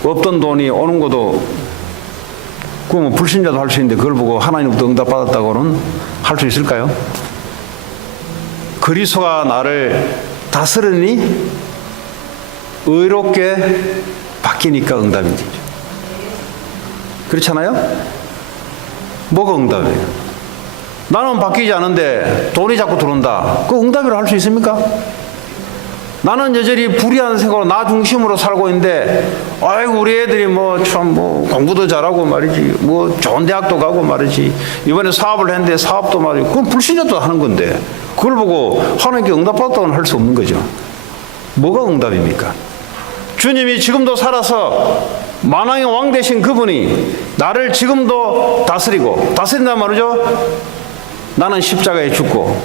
없던 돈이 오는 것도 그러면 불신자도 할 수 있는데 그걸 보고 하나님부터 응답받았다고는 할 수 있을까요? 그리스도가 나를 다스리니 의롭게 바뀌니까 응답인 거죠. 그렇잖아요? 뭐가 응답이에요? 나는 바뀌지 않은데 돈이 자꾸 들어온다. 그 응답이라고 할 수 있습니까? 나는 여전히 불의한 생각으로 나 중심으로 살고 있는데, 아이고 우리 애들이 공부도 잘하고 말이지, 좋은 대학도 가고 말이지, 이번에 사업을 했는데 사업도 말이지, 그건 불신자도 하는 건데 그걸 보고 하나님께 응답받았다고는 할 수 없는 거죠. 뭐가 응답입니까? 주님이 지금도 살아서 만왕의 왕 되신 그분이 나를 지금도 다스린단 말이죠. 나는 십자가에 죽고,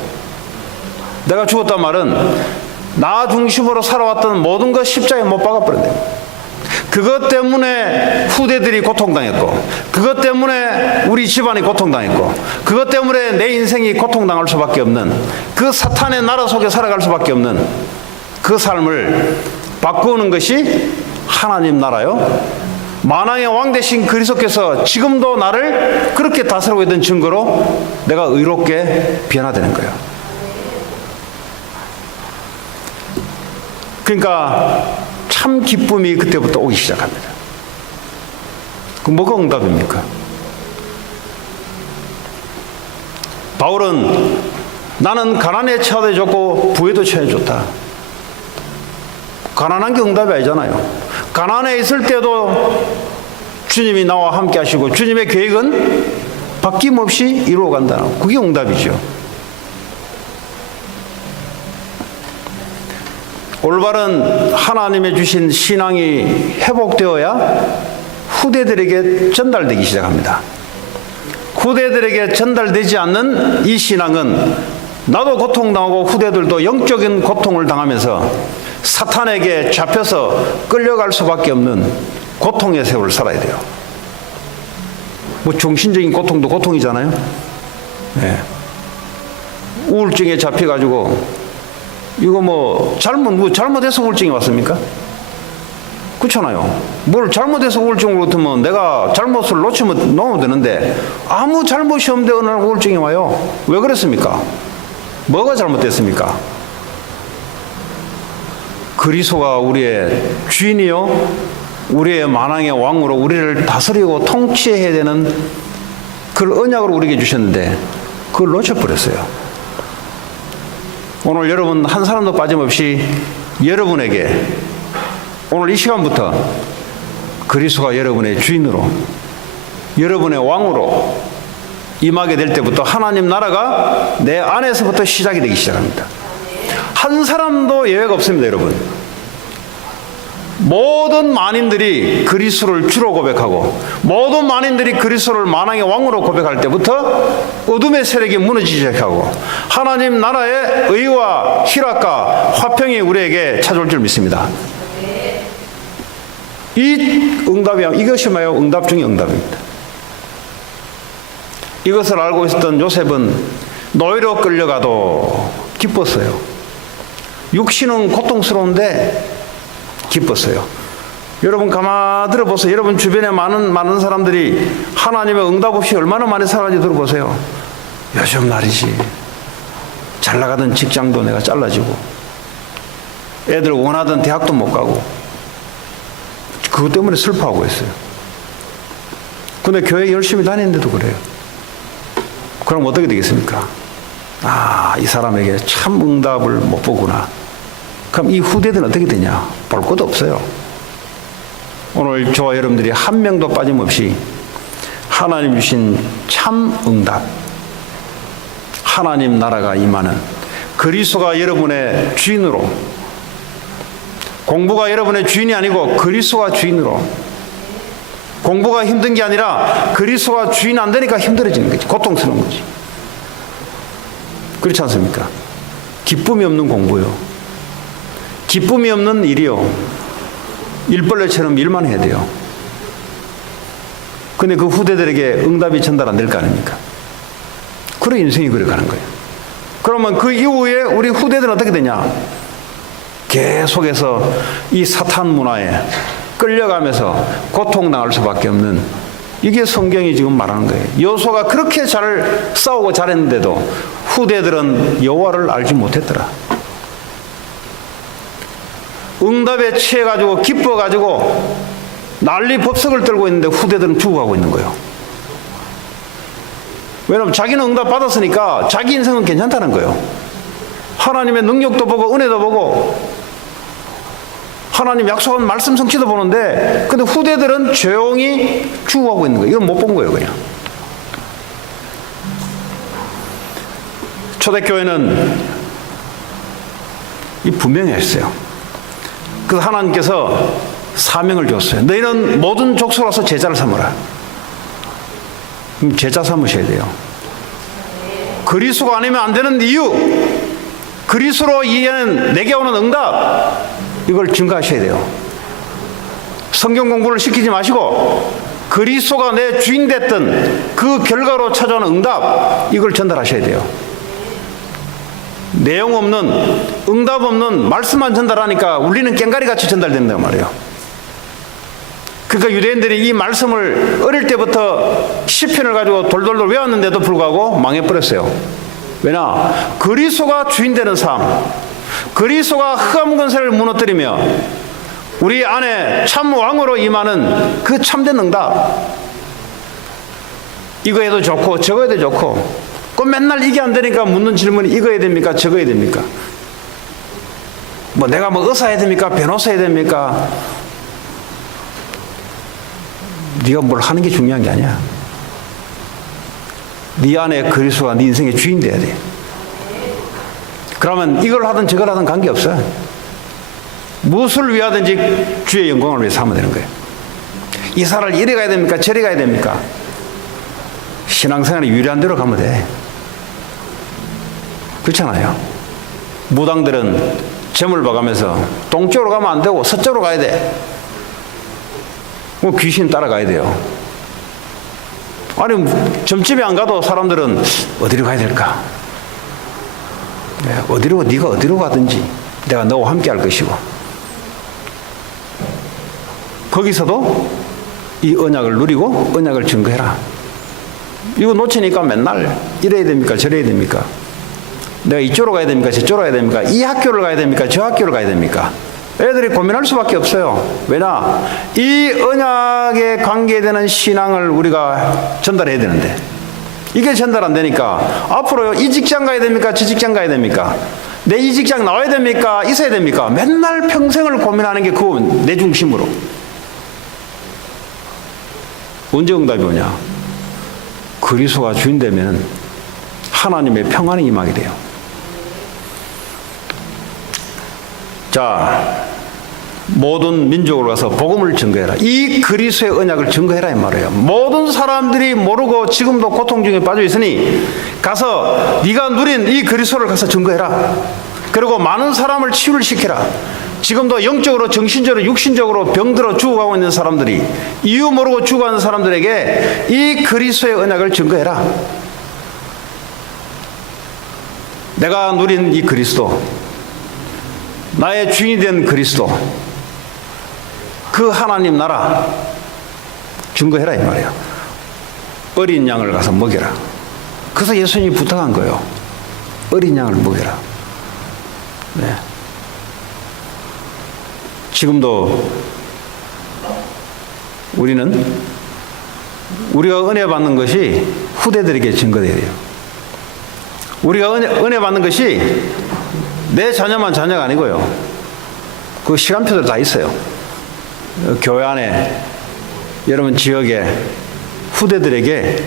내가 죽었단 말은 나 중심으로 살아왔던 모든 것 십자가에 못 박아버렸네요. 그것 때문에 후대들이 고통당했고, 그것 때문에 우리 집안이 고통당했고, 그것 때문에 내 인생이 고통당할 수밖에 없는, 그 사탄의 나라 속에 살아갈 수밖에 없는 그 삶을 바꾸는 것이 하나님 나라요. 만왕의 왕 되신 그리스도께서 지금도 나를 그렇게 다스리고 있던 증거로 내가 의롭게 변화되는 거예요. 그러니까 참 기쁨이 그때부터 오기 시작합니다. 그 뭐가 응답입니까? 바울은 나는 가난에 처하도 좋고 부에도 처해 좋다. 가난한 게 응답이 아니잖아요. 가난에 있을 때도 주님이 나와 함께 하시고 주님의 계획은 바뀜없이 이루어간다는, 그게 응답이죠. 올바른 하나님의 주신 신앙이 회복되어야 후대들에게 전달되기 시작합니다. 후대들에게 전달되지 않는 이 신앙은 나도 고통당하고 후대들도 영적인 고통을 당하면서 사탄에게 잡혀서 끌려갈 수밖에 없는 고통의 세월을 살아야 돼요. 뭐 정신적인 고통도 고통이잖아요. 네. 우울증에 잡혀가지고 이거 뭐 잘못해서 우울증이 왔습니까? 그렇잖아요. 뭘 잘못해서 우울증으로 들면 내가 잘못을 놓으면 되는데 아무 잘못이 없는데 어느 날 우울증이 와요. 왜 그랬습니까? 뭐가 잘못됐습니까? 그리스도가 우리의 주인이요 우리의 만왕의 왕으로 우리를 다스리고 통치해야 되는 그걸 언약으로 우리에게 주셨는데 그걸 놓쳐버렸어요. 오늘 여러분 한 사람도 빠짐없이 여러분에게 오늘 이 시간부터 그리스도가 여러분의 주인으로 여러분의 왕으로 임하게 될 때부터 하나님 나라가 내 안에서부터 시작이 되기 시작합니다. 한 사람도 예외가 없습니다. 여러분, 모든 만인들이 그리스도를 주로 고백하고 모든 만인들이 그리스도를 만왕의 왕으로 고백할 때부터 어둠의 세력이 무너지기 시작하고 하나님 나라의 의와 희락과 화평이 우리에게 찾아올 줄 믿습니다. 이 응답이, 이것이 뭐예요? 응답 중의 응답입니다. 이것을 알고 있었던 요셉은 노예로 끌려가도 기뻤어요. 육신은 고통스러운데 기뻤어요. 여러분 가만 들어보세요. 여러분 주변에 많은 사람들이 하나님의 응답 없이 얼마나 많이 살아가는지 들어보세요. 요즘 날이지. 잘 나가던 직장도 내가 잘라지고 애들 원하던 대학도 못 가고 그것 때문에 슬퍼하고 있어요. 근데 교회 열심히 다니는데도 그래요. 그럼 어떻게 되겠습니까? 아, 이 사람에게 참 응답을 못 보구나. 그럼 이 후대들은 어떻게 되냐? 볼 것도 없어요. 오늘 저와 여러분들이 한 명도 빠짐없이 하나님 주신 참 응답, 하나님 나라가 임하는 그리스도가 여러분의 주인으로, 공부가 여러분의 주인이 아니고 그리스도가 주인으로, 공부가 힘든 게 아니라 그리스도가 주인 안 되니까 힘들어지는 거지. 고통스러운 거지. 그렇지 않습니까? 기쁨이 없는 공부요. 기쁨이 없는 일이요. 일벌레처럼 일만 해야 돼요. 근데 그 후대들에게 응답이 전달 안 될 거 아닙니까? 그래 인생이 그래가는 거예요. 그러면 그 이후에 우리 후대들은 어떻게 되냐? 계속해서 이 사탄 문화에 끌려가면서 고통당할 수밖에 없는, 이게 성경이 지금 말하는 거예요. 여호수아가 그렇게 잘 싸우고 잘했는데도 후대들은 여호와를 알지 못했더라. 응답에 취해가지고 기뻐가지고 난리 법석을 떨고 있는데 후대들은 죽어가고 있는 거예요. 왜냐하면 자기는 응답 받았으니까 자기 인생은 괜찮다는 거예요. 하나님의 능력도 보고 은혜도 보고 하나님 약속한 말씀 성취도 보는데, 근데 후대들은 조용히 죽어가고 있는 거예요. 이건 못 본 거예요. 그냥 초대교회는 이 분명했어요. 그래서 하나님께서 사명을 줬어요. 너희는 모든 족속으로서 제자를 삼으라. 그럼 제자 삼으셔야 돼요. 그리스도가 아니면 안 되는 이유, 그리스도로 이해하는 내게 오는 응답, 이걸 증가하셔야 돼요. 성경 공부를 시키지 마시고 그리스도가 내 주인 됐던 그 결과로 찾아오는 응답, 이걸 전달하셔야 돼요. 내용 없는, 응답 없는 말씀만 전달하니까 울리는 꽹과리같이 전달된단 말이에요. 그러니까 유대인들이 이 말씀을 어릴 때부터 시편을 가지고 돌돌돌 외웠는데도 불구하고 망해버렸어요. 왜냐? 그리스도가 주인 되는 삶, 그리스도가 흑암 권세를 무너뜨리며 우리 안에 참 왕으로 임하는 그 참된 응답, 이거 해도 좋고 저거 해도 좋고 또 맨날 이게 안 되니까 묻는 질문이 이거 해야 됩니까? 저거 해야 됩니까? 뭐 내가 뭐 의사 해야 됩니까? 변호사 해야 됩니까? 네가 뭘 하는 게 중요한 게 아니야. 네 안에 그리스도가 네 인생의 주인 돼야 돼. 그러면 이걸 하든 저걸 하든 관계없어. 무엇을 위하든지 주의 영광을 위해서 하면 되는 거예요. 이사를 이래 가야 됩니까? 저래 가야 됩니까? 신앙생활에 유리한 대로 가면 돼. 그렇잖아요. 무당들은 점을 봐가면서 동쪽으로 가면 안 되고 서쪽으로 가야 돼. 뭐 귀신 따라가야 돼요. 아니 점집에 안 가도 사람들은 어디로 가야 될까? 네가 어디로 가든지 내가 너와 함께 할 것이고, 거기서도 이 언약을 누리고 언약을 증거해라. 이거 놓치니까 맨날 이래야 됩니까? 저래야 됩니까? 내가 이쪽으로 가야 됩니까? 저쪽으로 가야 됩니까? 이 학교를 가야 됩니까? 저 학교를 가야 됩니까? 애들이 고민할 수밖에 없어요. 왜냐? 이 언약에 관계되는 신앙을 우리가 전달해야 되는데 이게 전달 안 되니까 앞으로 이 직장 가야 됩니까? 저 직장 가야 됩니까? 내 이 직장 나와야 됩니까? 있어야 됩니까? 맨날 평생을 고민하는 게 그거 내 중심으로. 언제 응답이 오냐? 그리스도가 주인 되면 하나님의 평안이 임하게 돼요. 자, 모든 민족으로 가서 복음을 증거해라. 이 그리스도의 언약을 증거해라 이 말이에요. 모든 사람들이 모르고 지금도 고통 중에 빠져 있으니 가서 네가 누린 이 그리스도를 가서 증거해라. 그리고 많은 사람을 치유를 시켜라. 지금도 영적으로, 정신적으로, 육신적으로 병들어 죽어가고 있는 사람들이, 이유 모르고 죽어가는 사람들에게 이 그리스도의 언약을 증거해라. 내가 누린 이 그리스도, 나의 주인이 된 그리스도, 그 하나님 나라 증거해라 이 말이에요. 어린 양을 가서 먹여라. 그래서 예수님이 부탁한 거예요. 어린 양을 먹여라. 네. 지금도 우리는 우리가 은혜 받는 것이 후대들에게 증거되어야 돼요. 우리가 은혜 받는 것이 내 자녀만 자녀가 아니고요. 그 시간표들 다 있어요. 교회 안에 여러분 지역에 후대들에게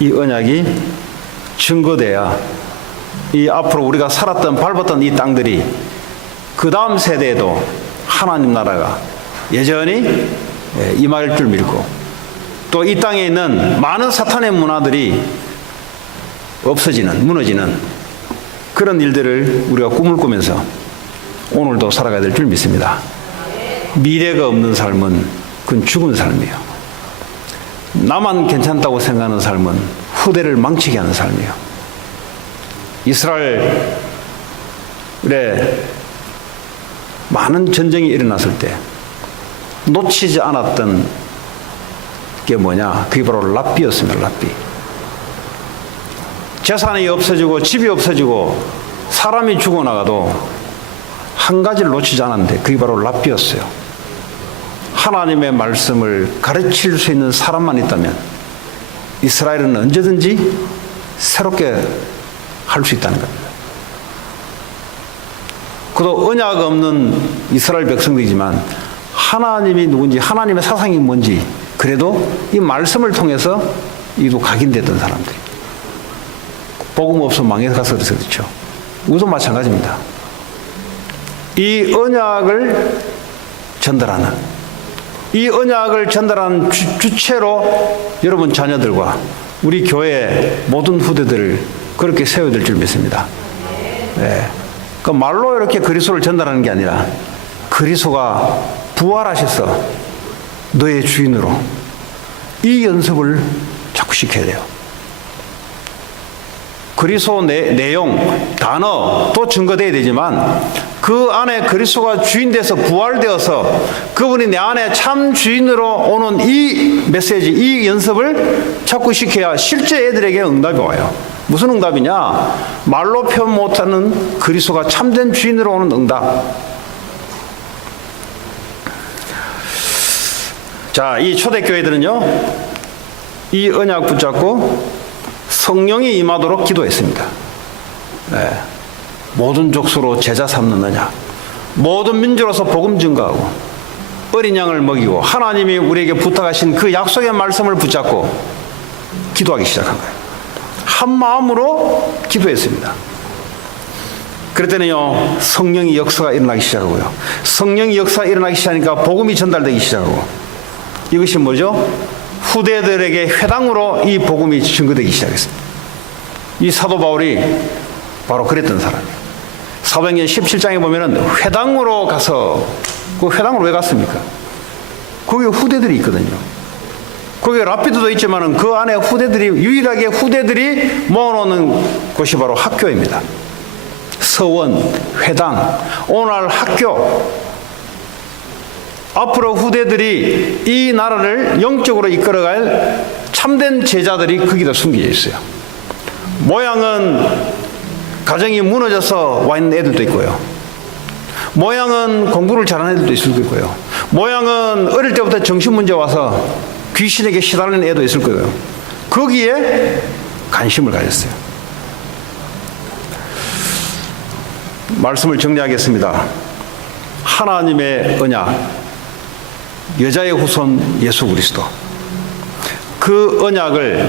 이 언약이 증거돼야 이 앞으로 우리가 살았던 밟았던 이 땅들이 그 다음 세대에도 하나님 나라가 여전히 임할 줄 믿고, 또 이 땅에 있는 많은 사탄의 문화들이 없어지는, 무너지는 그런 일들을 우리가 꿈을 꾸면서 오늘도 살아가야 될 줄 믿습니다. 미래가 없는 삶은 그건 죽은 삶이에요. 나만 괜찮다고 생각하는 삶은 후대를 망치게 하는 삶이에요. 이스라엘에 많은 전쟁이 일어났을 때 놓치지 않았던 게 뭐냐? 그게 바로 랍비였습니다. 랍비. 재산이 없어지고 집이 없어지고 사람이 죽어나가도 한 가지를 놓치지 않았는데 그게 바로 랍비였어요. 하나님의 말씀을 가르칠 수 있는 사람만 있다면 이스라엘은 언제든지 새롭게 할 수 있다는 겁니다. 그도 언약 없는 이스라엘 백성들이지만 하나님이 누군지, 하나님의 사상이 뭔지, 그래도 이 말씀을 통해서 이도 각인됐던 사람들이, 복음 없으면 망해서 그렇죠. 우리도 마찬가지입니다. 이 언약을 전달하는, 이 언약을 전달하는 주체로 여러분 자녀들과 우리 교회 모든 후대들을 그렇게 세워야 될 줄 믿습니다. 네. 그 말로 이렇게 그리스도를 전달하는 게 아니라 그리스도가 부활하셔서 너의 주인으로, 이 연습을 자꾸 시켜야 돼요. 그리스도 내용, 단어도 증거되어야 되지만 그 안에 그리스도가 주인 돼서 부활되어서 그분이 내 안에 참 주인으로 오는 이 메시지, 이 연습을 자꾸 시켜야 실제 애들에게 응답이 와요. 무슨 응답이냐? 말로 표현 못하는 그리스도가 참된 주인으로 오는 응답. 자, 이 초대교회들은요, 이 언약 붙잡고 성령이 임하도록 기도했습니다. 네. 모든 족속으로 제자 삼느냐, 모든 민족으로서 복음 증거하고 어린 양을 먹이고 하나님이 우리에게 부탁하신 그 약속의 말씀을 붙잡고 기도하기 시작한 거예요. 한 마음으로 기도했습니다. 그랬더니요, 성령의 역사가 일어나기 시작하고요. 성령의 역사가 일어나기 시작하니까 복음이 전달되기 시작하고, 이것이 뭐죠? 후대들에게 회당으로 이 복음이 증거되기 시작했습니다. 이 사도 바울이 바로 그랬던 사람이에요. 사도행전 17장에 보면은 회당으로 가서, 그 회당으로 왜 갔습니까? 거기에 후대들이 있거든요. 거기에 랍비드도 있지만은 그 안에 후대들이, 유일하게 후대들이 모아놓는 곳이 바로 학교입니다. 서원, 회당, 오늘 학교. 앞으로 후대들이 이 나라를 영적으로 이끌어갈 참된 제자들이 거기다 숨겨져 있어요. 모양은 가정이 무너져서 와 있는 애들도 있고요. 모양은 공부를 잘하는 애들도 있을 거고요. 모양은 어릴 때부터 정신문제 와서 귀신에게 시달리는 애도 있을 거고요. 거기에 관심을 가졌어요. 말씀을 정리하겠습니다. 하나님의 언약, 여자의 후손 예수 그리스도, 그 언약을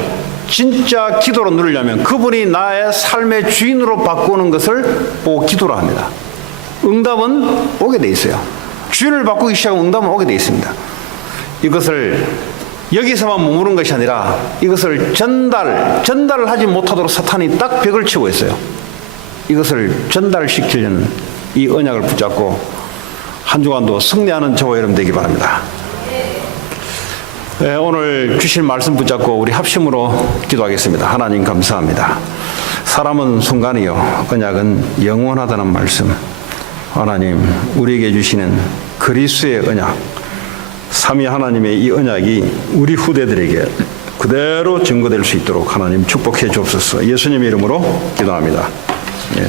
진짜 기도로 누리려면 그분이 나의 삶의 주인으로 바꾸는 것을 보고 기도를 합니다. 응답은 오게 돼 있어요. 주인을 바꾸기 시작하면 응답은 오게 돼 있습니다. 이것을 여기서만 머무는 것이 아니라 이것을 전달을 하지 못하도록 사탄이 딱 벽을 치고 있어요. 이것을 전달시키려는 이 언약을 붙잡고 한 주간도 승리하는 저와 여러분 되기 바랍니다. 네, 오늘 주신 말씀 붙잡고 우리 합심으로 기도하겠습니다. 하나님 감사합니다. 사람은 순간이요, 언약은 영원하다는 말씀. 하나님, 우리에게 주시는 그리스도의 언약, 삼위 하나님의 이 언약이 우리 후대들에게 그대로 증거될 수 있도록 하나님 축복해 주옵소서. 예수님의 이름으로 기도합니다. 예.